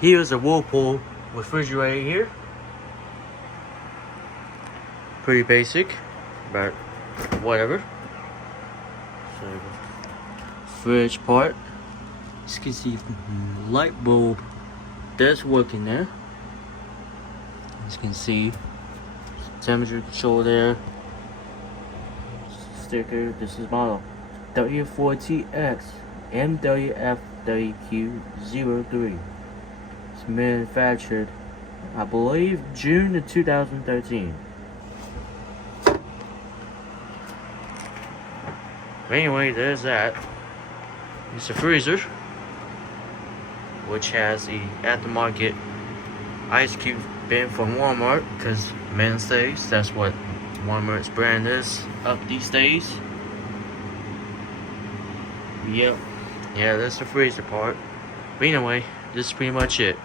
Here's a Whirlpool refrigerator here. Pretty basic, but whatever. So, fridge part. As you can see, light bulb does work in there. As you can see, temperature control there. Sticker. This is model W4TXNWFWQ03. It's manufactured, I believe, June of 2013. Anyway, there's that. It's a freezer, which has a aftermarket ice cube bin from Walmart, because mainstays, that's what Walmart's brand is up these days. Yep. Yeah, that's the freezer part. But anyway, this is pretty much it.